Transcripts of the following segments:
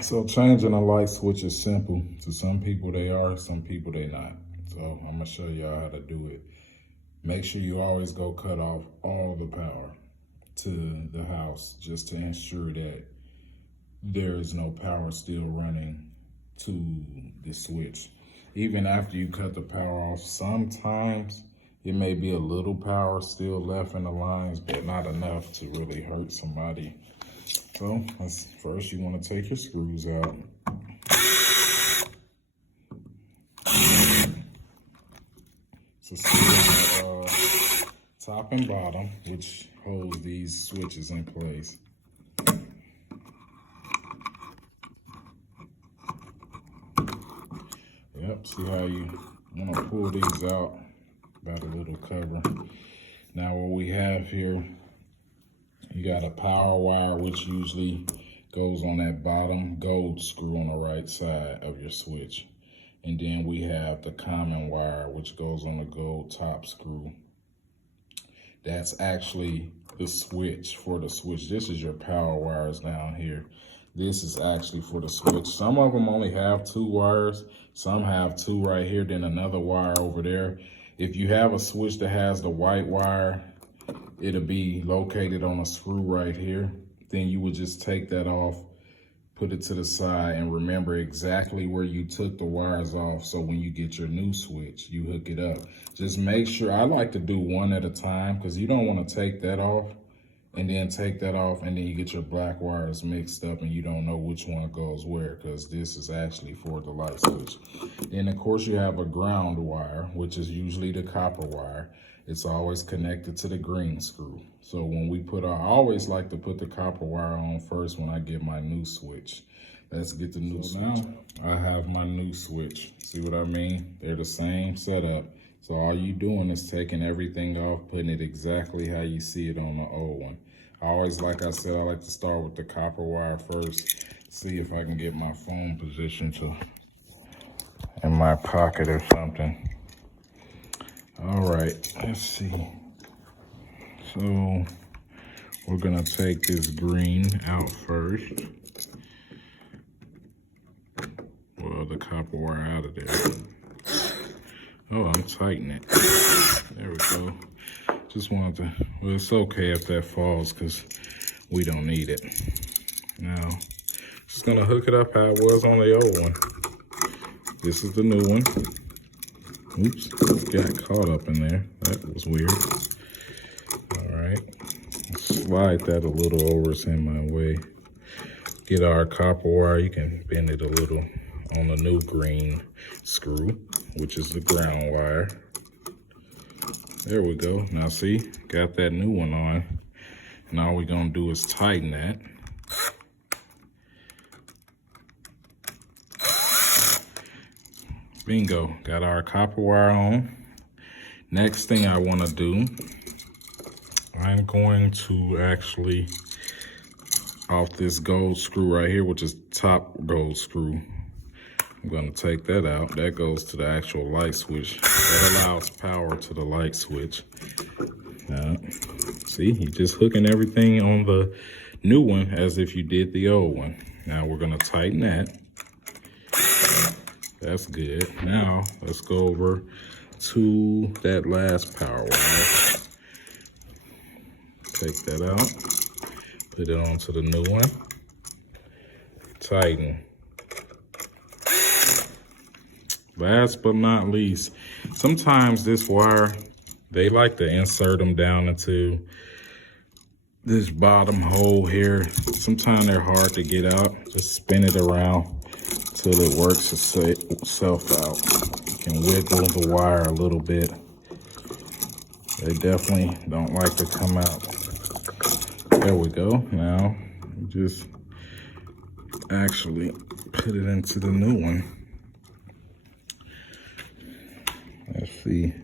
So changing a light switch is simple. To some people they are, some people they not. So I'm gonna show y'all how to do it. Make sure you always go cut off all the power to the house just to ensure that there is no power still running to the switch. Even after you cut the power off, sometimes it may be a little power still left in the lines, but not enough to really hurt somebody. So first you want to take your screws out. So screw on the top and bottom, which holds these switches in place. Yep, see how you want to pull these out by the little cover. Now what we have here, you got a power wire, which usually goes on that bottom gold screw on the right side of your switch. And then we have the common wire, which goes on the gold top screw. That's actually the switch for the switch. This is your power wires down here. This is actually for the switch. Some of them only have 2 wires. Some have 2 right here, then another wire over there. If you have a switch that has the white wire, it'll be located on a screw right here. Then you would just take that off, put it to the side, and remember exactly where you took the wires off. So when you get your new switch, you hook it up. Just make sure, I like to do one at a time because you don't want to take that off and then take that off, and then you get your black wires mixed up and you don't know which one goes where, because this is actually for the light switch. Then of course you have a ground wire, which is usually the copper wire. It's always connected to the green screw. So when we put I always like to put the copper wire on first when I get my new switch. Let's get the new switch. Now I have my new switch. See what I mean? They're the same setup. So all you doing is taking everything off, putting it exactly how you see it on the old one. I always, like I said, I like to start with the copper wire first. See if I can get my phone positioned in my pocket or something. All right, let's see. So we're gonna take this green out first. Well, the copper wire out of there. Oh, I'm tightening it. There we go. Just wanted to, well, it's okay if that falls because we don't need it. Now, just gonna hook it up how it was on the old one. This is the new one. Oops, got caught up in there. That was weird. All right, slide that a little over, it's in my way. Get our copper wire, you can bend it a little on the new green screw, which is the ground wire. There we go. Now see, got that new one on. Now all we're gonna do is tighten that. Bingo, got our copper wire on. Next thing I wanna do, I'm going to actually, off this gold screw right here, which is top gold screw, I'm gonna take that out. That goes to the actual light switch. That allows power to the light switch. Now, see, you're just hooking everything on the new one as if you did the old one. Now we're gonna tighten that. That's good. Now let's go over to that last power wire. Take that out, put it onto the new one, tighten. Last but not least, sometimes this wire, they like to insert them down into this bottom hole here. Sometimes they're hard to get out. Just spin it around till it works itself out. You can wiggle the wire a little bit. They definitely don't like to come out. There we go. Now, just actually put it into the new one. Let's see.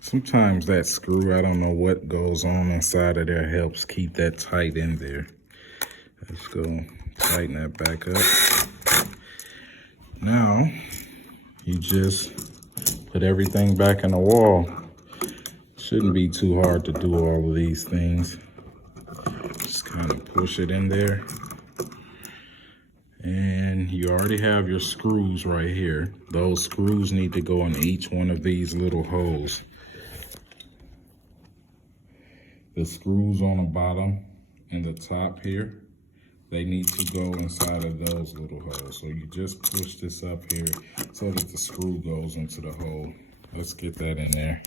Sometimes that screw, I don't know what goes on inside of there, helps keep that tight in there. Let's go tighten that back up. Now, you just put everything back in the wall. Shouldn't be too hard to do all of these things. Just kind push it in there. And you already have your screws right here. Those screws need to go in each one of these little holes. The screws on the bottom and the top here, they need to go inside of those little holes. So you just push this up here so that the screw goes into the hole. Let's get that in there.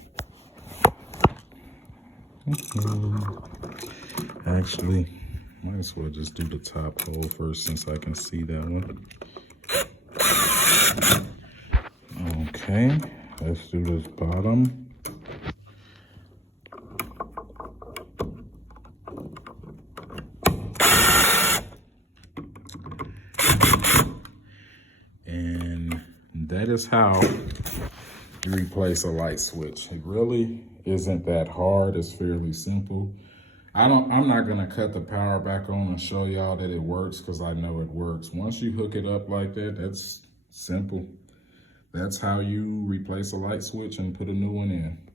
Actually, might as well just do the top hole first since I can see that one. Okay, let's do this bottom. And that is how you replace a light switch. It really isn't that hard. It's fairly simple. I'm not gonna cut the power back on and show y'all that it works because I know it works. Once you hook it up like that, that's simple. That's how you replace a light switch and put a new one in.